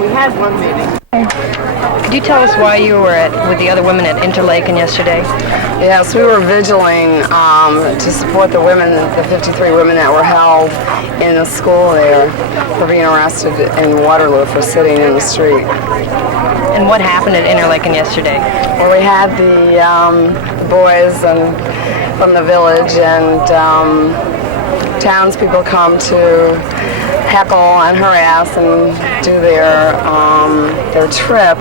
We had one meeting. Could you tell us why you were with the other women at Interlaken yesterday? Yes, we were vigiling to support the women, the 53 women that were held in the school there for being arrested in Waterloo for sitting in the street. And what happened at Interlaken yesterday? Well, we had the boys from the village and townspeople come to heckle and harass and do their trip.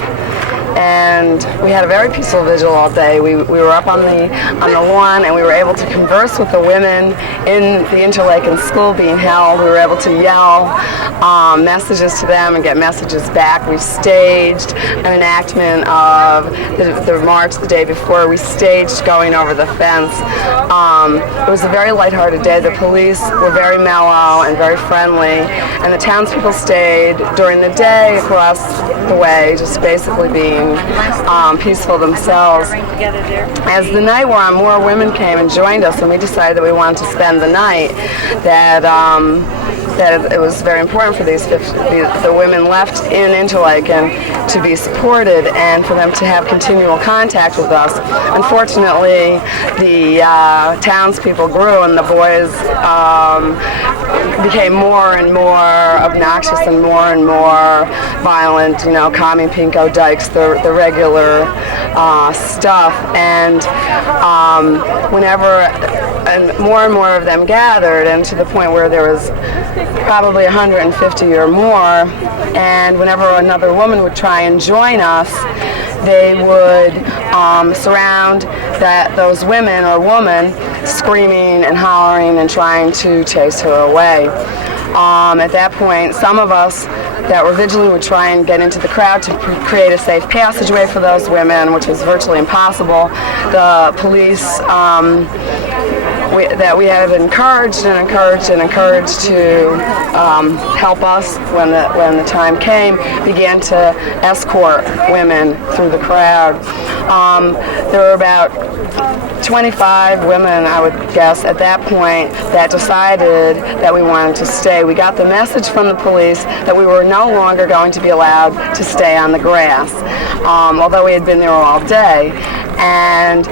And we had a very peaceful vigil all day. We were up on the lawn, and we were able to converse with the women in the Interlaken school being held. We were able to yell messages to them and get messages back. We staged an enactment of the march the day before. We staged going over the fence. It was a very lighthearted day. The police were very mellow and very friendly, and the townspeople stayed during the day across the way, just basically being peaceful themselves. As the night wore on, more women came and joined us, and we decided that we wanted to spend the night, that it was very important for the women left in Interlaken to be supported and for them to have continual contact with us. Unfortunately, the townspeople grew, and the boys became more and more obnoxious and more violent, calming pinko dykes, the regular stuff. And more and more of them gathered, and to the point where there was probably 150 or more, and whenever another woman would try and join us, they would surround those women or woman, screaming and hollering and trying to chase her away. At that point, some of us that were vigilant would try and get into the crowd to create a safe passageway for those women, which was virtually impossible. The police that we had encouraged to help us when the time came, began to escort women through the crowd. There were about 25 women, I would guess, at that point that decided that we wanted to stay. We got the message from the police that we were no longer going to be allowed to stay on the grass, although we had been there all day. And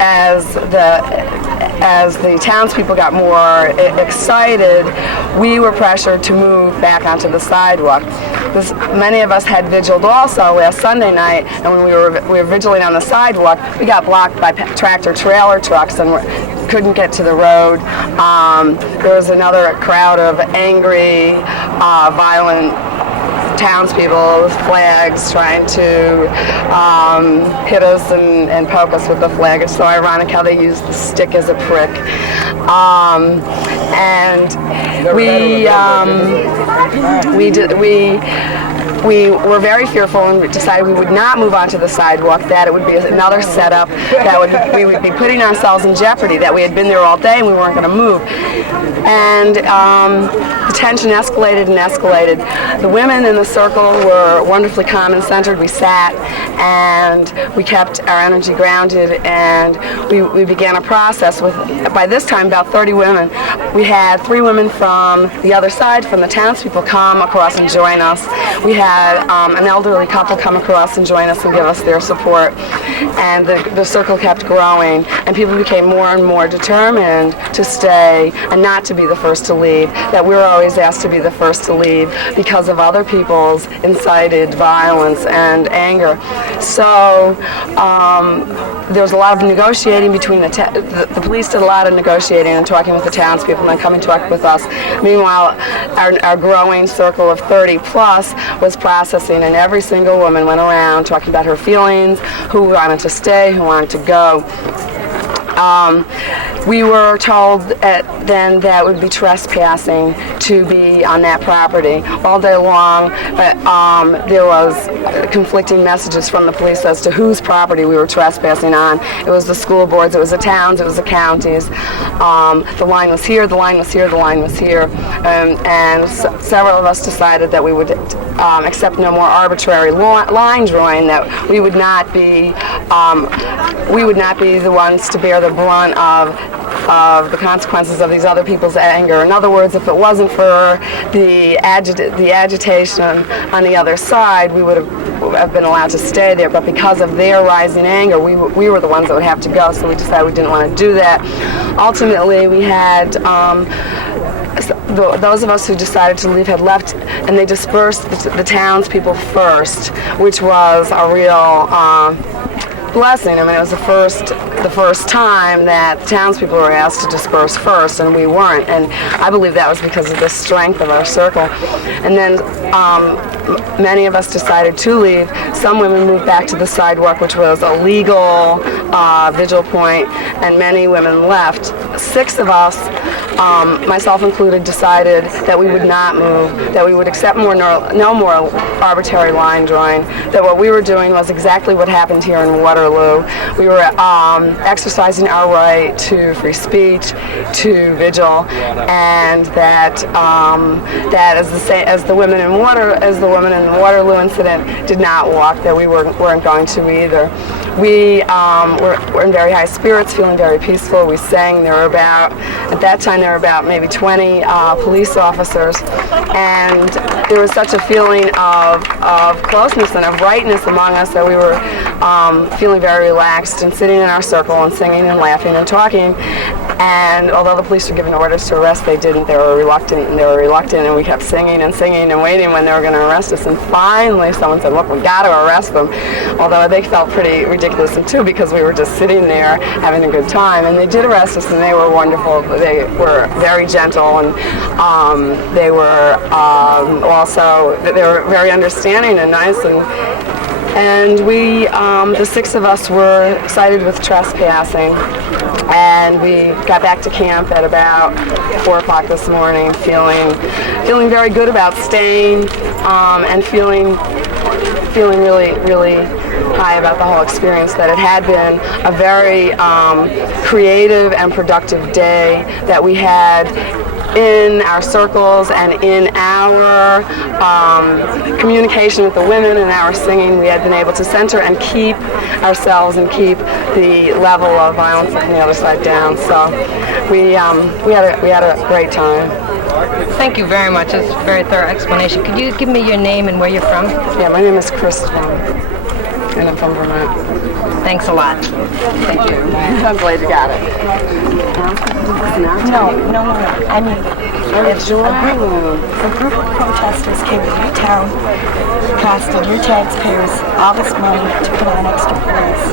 as the townspeople got more excited, we were pressured to move back onto the sidewalk. Many of us had vigiled also last Sunday night, and when we were vigiling on the sidewalk, we got blocked by tractor-trailer trucks and couldn't get to the road. There was another crowd of angry, violent townspeople with flags trying to hit us and poke us with the flag. It's so ironic how they use the stick as a prick. And we were very fearful and decided we would not move onto the sidewalk, that it would be another setup, that we would be putting ourselves in jeopardy, that we had been there all day and we weren't going to move. And the tension escalated and escalated. The women in the circle were wonderfully calm and centered. We sat and we kept our energy grounded, and we began a process with, by this time, about 30 women. We had 3 women from the other side, from the townspeople, come across and join us. We had an elderly couple come across and join us and give us their support. And the circle kept growing, and people became more and more determined to stay and not to be the first to leave, that we were always asked to be the first to leave because of other people's incited violence and anger. So there was a lot of negotiating between the police did a lot of negotiating and talking with the townspeople and then coming to talk with us. Meanwhile, our growing circle of 30 plus was processing, and every single woman went around talking about her feelings, who wanted to stay, who wanted to go. We were told then that it would be trespassing to be on that property all day long. There was conflicting messages from the police as to whose property we were trespassing on. It was the school boards, it was the towns, it was the counties. The line was here, the line was here, the line was here. And several of us decided that we would accept no more arbitrary line drawing, that we would not be the ones to bear the brunt of of the consequences of these other people's anger. In other words, if it wasn't for the agitation on the other side, we would have been allowed to stay there. But because of their rising anger, we were the ones that would have to go. So we decided we didn't want to do that. Ultimately, we had those of us who decided to leave had left, and they dispersed the townspeople first, which was a real blessing. I mean, it was the first time that townspeople were asked to disperse first, and we weren't. And I believe that was because of the strength of our circle. And then many of us decided to leave. Some women moved back to the sidewalk, which was a legal vigil point, and many women left. 6 of us, myself included, decided that we would not move, that we would accept no more arbitrary line drawing, that what we were doing was exactly what happened here in Waterloo. We were exercising our right to free speech, to vigil, and that as the women in the Waterloo incident did not walk, that we weren't going to either. We were in very high spirits, feeling very peaceful. We sang. At that time, there were about maybe 20 police officers, and there was such a feeling of closeness and of rightness among us that we were feeling very relaxed and sitting in our circle and singing and laughing and talking. And although the police were given orders to arrest, they didn't. They were reluctant, and we kept singing and singing and waiting when they were going to arrest us. And finally, someone said, "Look, we got to arrest them." Although they felt pretty ridiculous too, because we were just sitting there having a good time. And they did arrest us, and they were wonderful. They were very gentle, and they were also very understanding and nice. And we, the 6 of us, were cited with trespassing, and we got back to camp at about 4 o'clock this morning, feeling very good about staying, and feeling really, really high about the whole experience, that it had been a very creative and productive day that we had in our circles and in our communication with the women and our singing. We had been able to center and keep ourselves and keep the level of violence on the other side down. So we had a great time. Thank you very much. That's a very thorough explanation. Could you give me your name and where you're from? Yeah, my name is Kristen, and I'm from Vermont. Thanks a lot. Thank you. I'm glad you got it. No. I mean, a group of protesters came to your town, costing your taxpayers all this money to put on extra police.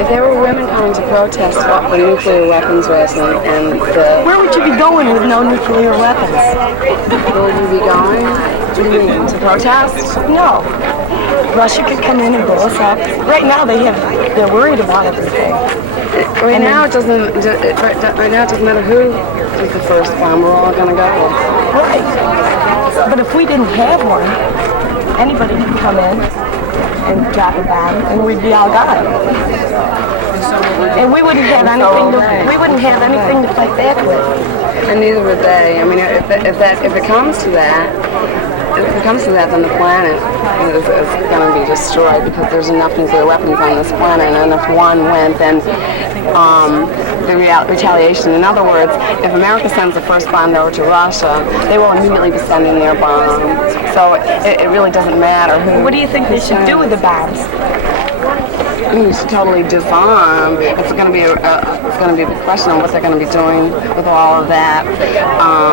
If there were women coming to protest about the nuclear weapons risk and Where would you be going with no nuclear weapons? where would you be going? What do you mean, to protest? No. Russia could come in and blow us up. Right now they're worried about everything. Right now it doesn't matter who is the first bomb. We're all gonna go. Right. But if we didn't have one, anybody could come in and drop a bomb and we'd be all gone. And we wouldn't have anything to fight back with. And neither would they. I mean, if it comes to that, then the planet is going to be destroyed, because there's enough nuclear weapons on this planet, and if one went, then the retaliation. In other words, if America sends the first bomb over to Russia, they will immediately be sending their bomb. So it really doesn't matter who. What do you think they should do with the bombs? I mean, you should totally disarm. It's going to be a big question on what they're going to be doing with all of that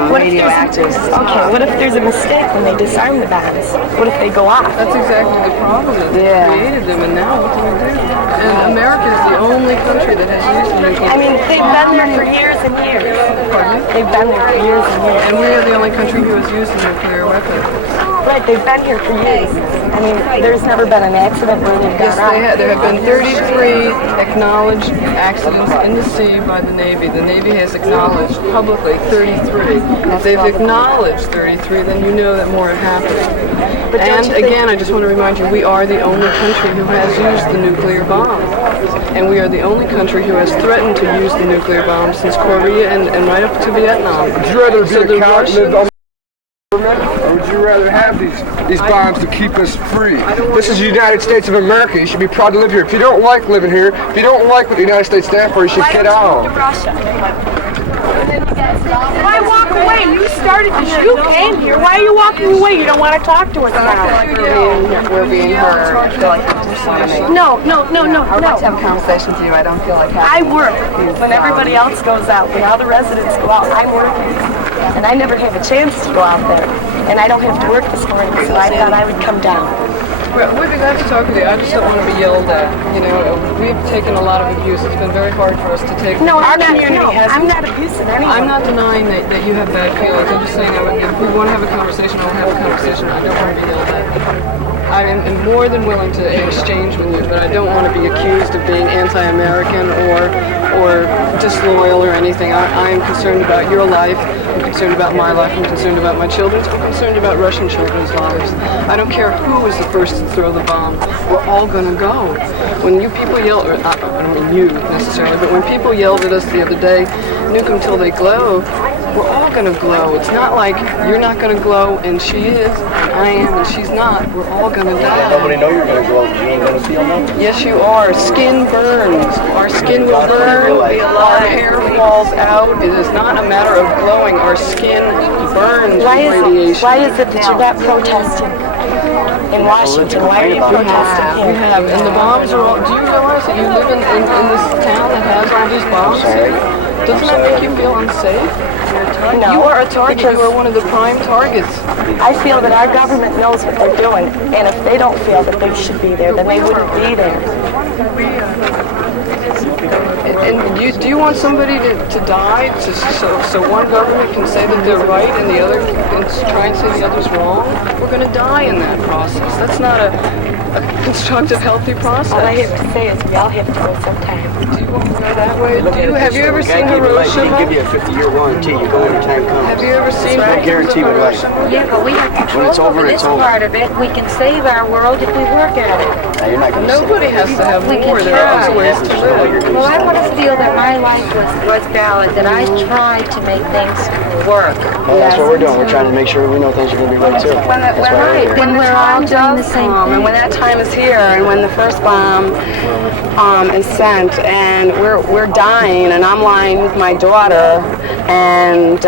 radioactive stuff. Okay, what if there's a mistake when they disarm the bombs? What if they go off? That's exactly the problem. They created them, and now what do we do? And America is the only country that has used nuclear. I mean, they've been there for years and years. Pardon? They've been there for years and years. And we are the only country who has used a nuclear weapon. Right, they've been here for years. I mean, there's never been an accident where they've Yes, gone they off. have. There have been 33 acknowledged accidents in the sea by the Navy. The Navy has acknowledged publicly 33. If they've acknowledged 33, then you know that more have happened. But don't And you think- again, I just want to remind you, we are the only country who has used the nuclear bomb. And we are the only country who has threatened to use the nuclear bomb since Korea and right up to Vietnam. Would you rather be So a the cat Russians- live on Or would you rather have these bombs to keep us free? This is the United States of America. You should be proud to live here. If you don't like living here, if you don't like what the United States stands for, you should get out. Why walk away? You started this. You came here. Why are you walking away? You don't want to talk to us I feel like we're being heard. I feel like we're disappointing. No. I would like to have a conversation with you. I don't feel like I having work when everybody else goes out. When all the residents go out, I'm working. And I never have a chance to go out there. And I don't have to work this morning, so I thought I would come down. Well, we'd be glad to talk with you. I just don't want to be yelled at. You know, we've taken a lot of abuse. It's been very hard for us to take. No, I'm not abusing anyone. I'm not denying that you have bad feelings. I'm just saying if we want to have a conversation, I'll have a conversation. I don't want to be yelled at. I am more than willing to exchange with you, but I don't want to be accused of being anti-American or disloyal or anything. I am concerned about your life. I'm concerned about my life. I'm concerned about my children's. I'm concerned about Russian children's lives. I don't care who is the first to throw the bomb. We're all going to go. When you people yell, or I don't mean you necessarily, but when people yelled at us the other day, nuke them till they glow, we're all going to glow. It's not like you're not going to glow and she is, and I am and she's not. We're all going to die. Nobody know you're going to glow. You ain't going to feel nothing. Yes, you are. Skin burns. Our skin will burn. Our hair falls out. It is not a matter of glowing. Our skin burns Why with radiation. Why is it that you're not protesting in Washington? Why are you protesting We here? have, and the bombs are all, do you realize that you live in this town that has all these bombs here? Doesn't that make you feel unsafe? No, You are a target. because You are one of the prime targets. I feel that our government knows what they're doing, and if they don't feel that they should be there, then they wouldn't be there. And do you want somebody to die so one government can say that they're right and the other can try and say the other's wrong? We're going to die in that process. That's not a constructive, healthy process. All I have to say is we all have to go sometime. Do you want to go that way? Have you ever seen They Hiroshima? give you a 50-year warranty. You go when the time comes. Have you ever seen No guarantee with life. Hiroshima? Yeah, but we have control When it's over, over it's this over. part of it. We can save our world if we work at it. Now, you're not going to Nobody has to have We can war. There are try. other ways to live. Well, I want to feel that my life was valid, that I tried to make things work. Well, that's what we're doing. We're trying to make sure we know things are going to be right, too. That's why we're here. When we're all doing the same and thing. when that time is here, and when the first bomb is sent, and we're dying, and I'm lying with my daughter, and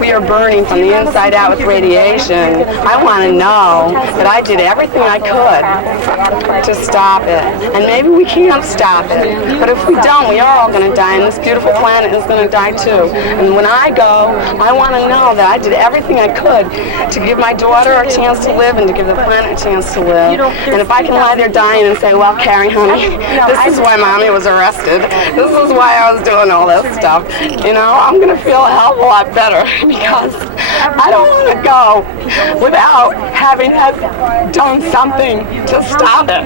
we are burning from the inside out with radiation. I want to know that I did everything I could to stop it, and maybe we can't stop it. But if we don't, we are all going to die, and this beautiful planet is going to die too. And when I go, I want to know that I did everything I could to give my daughter a chance to live and to give the planet a chance to live. And if I can lie there dying and say, well, Carrie, honey, this is why Mommy was arrested. This is why I was doing all this stuff. You know, I'm going to feel a hell of a lot better because I don't want to go without having done something to stop it.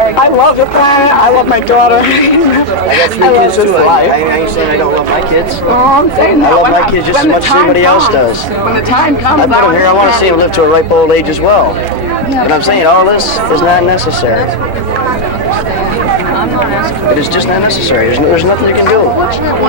I love the planet. I love my daughter. I got 3 kids, too. I ain't saying I don't love my kids. Oh, I'm saying I that love my kids just as much as anybody else does. When the time comes, I put them here. I want to see them live to a ripe old age as well. But I'm saying all this is not necessary. It is just not necessary. There's nothing you can do.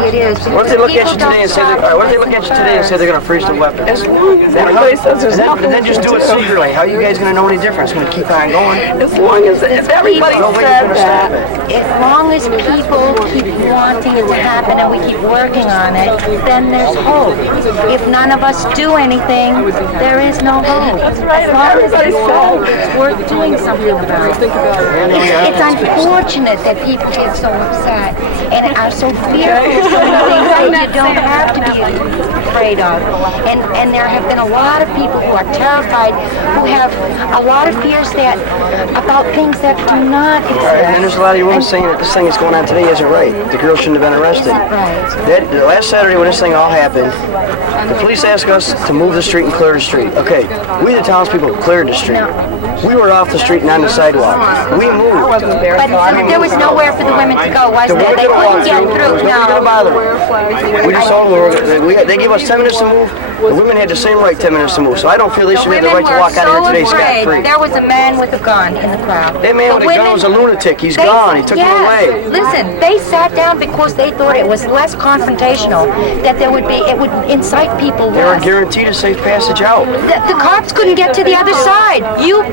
It is. What if they look at you today and say they're going to freeze the weapon? everybody says there's nothing. Then just do it secretly. How are you guys going to know any difference? It's going to keep on going. As long as if everybody No way said you're going to stop that. it. As long as people keep wanting it to happen and we keep working on it, then there's hope. If none of us do anything, there is no hope. As long as there's hope, it's worth doing something about it. It's unfortunate that people get so upset and are so fearful of some things that you don't have to be afraid of. And there have been a lot of people who are terrified, who have a lot of fears about things that do not exist. And then there's a lot of you women saying that this thing that's going on today isn't right. The girl shouldn't have been arrested. Right. Last Saturday when this thing all happened, the police asked us to move the street and clear the street. Okay, we the townspeople cleared the street. We were off the street and on the sidewalk. We moved. But there was was nowhere for the women to go, was The there? women They don't couldn't want get to. through. There's nobody gonna No. bother them. We just told them they gave us 10 minutes to move. The women had the same right 10 minutes to move. So I don't feel they The should have the women right to were walk out of so here today scot afraid. free. There was a man with a gun in the crowd. That man with a gun was a lunatic. He's gone. He took him away. Listen, they sat down because they thought it was less confrontational, that it would incite people They were less. guaranteed a safe passage out. The cops couldn't get to the other side. You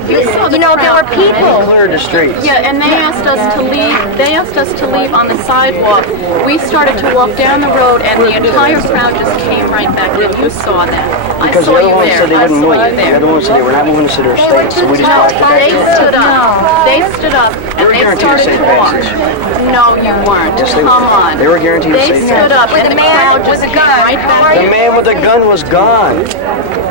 know, there were people. Cleared the streets. Yeah, and they asked us to leave. They asked us to leave on the sidewalk. We started to walk down the road, and the entire crowd just came right back in. You saw that. Because I the saw other you ones there. said they I wouldn't saw move. you The there. other ones said they were not moving to their states. So we just walked back. They stood up. They stood up and were they guaranteed a started safe to walk. passage. No, you weren't. Yes, they Come were. on. They were guaranteed a They safe stood up With and a the man crowd with just a came gun. right back The in. man with the gun was gone.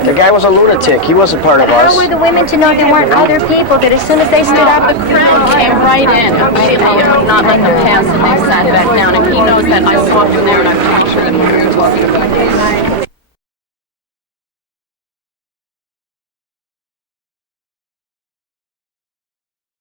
The guy was a lunatic. He wasn't part of How us. were the women to know there weren't other people that as soon as they stood up, The crowd came right in. Immediately, it would not let them pass, and they sat back down. And he knows that I saw him there, and I talked to him.